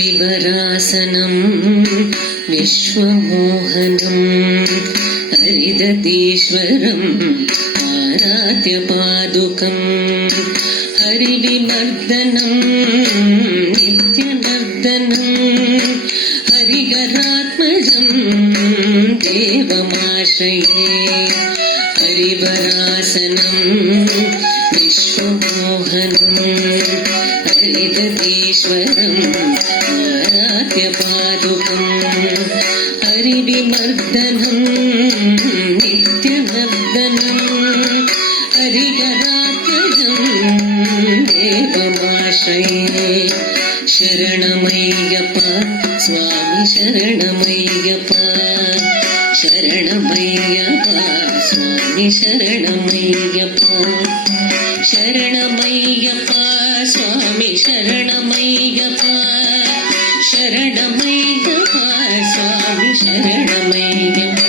हरिवरासनं विश्वमोहनं हरिदतीश्वरम् आराध्य पादुकं हरिविमर्दनं नित्यनर्दनं हरिहरात्मजं देवमाश्रये हरिवरासनं विश्वमोहनं हरिदतीश्वरम् आराध्य पादुकं हरिविमर्दनं नित्यनर्दनं हरिहरात्मजं देवमाश्रये शरणमय्यप्प स्वामी शरणमय्यप्प शरणमय्यप्प स्वामी शरणमय्यप्प शरणमय्यप्प स्वामी शरणमय्यप्प शरणमय्यप्प स्वामी शरणमय्यप्प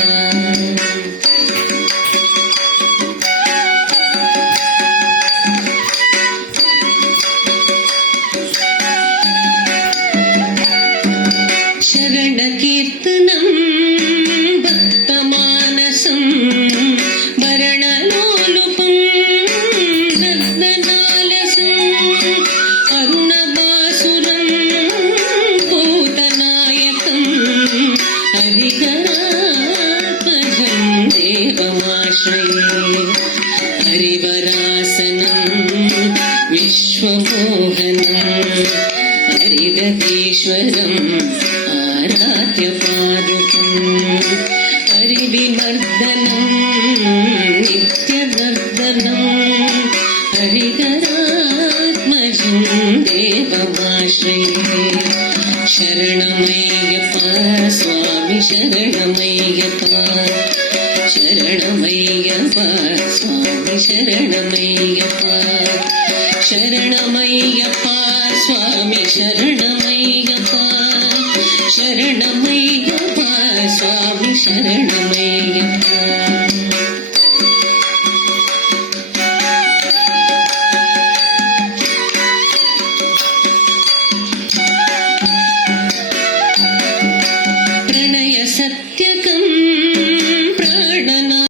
शरणकीर्तनं भक्तमानसं वरणलोलुपं नर्दनालसं अरुणबासुरं भूतनायकं हरिहरात्मजं देवमाश्रये हरिवरासनं विश्वमोहनं हरिदतीश्वरम् आराध्य पादुकं हरिविमर्दनं नित्यनर्दनं हरिहरात्मजं देवमाश्रये शरणमय्यप्प स्वामी शरणमय्यप्प शरणमय्यप्प स्वामी शरणमय्यप्प शरणमय्यप्प स्वामी शरणमय्यप्प शरणमय्यप्प स्वामी शरणमय्यप्प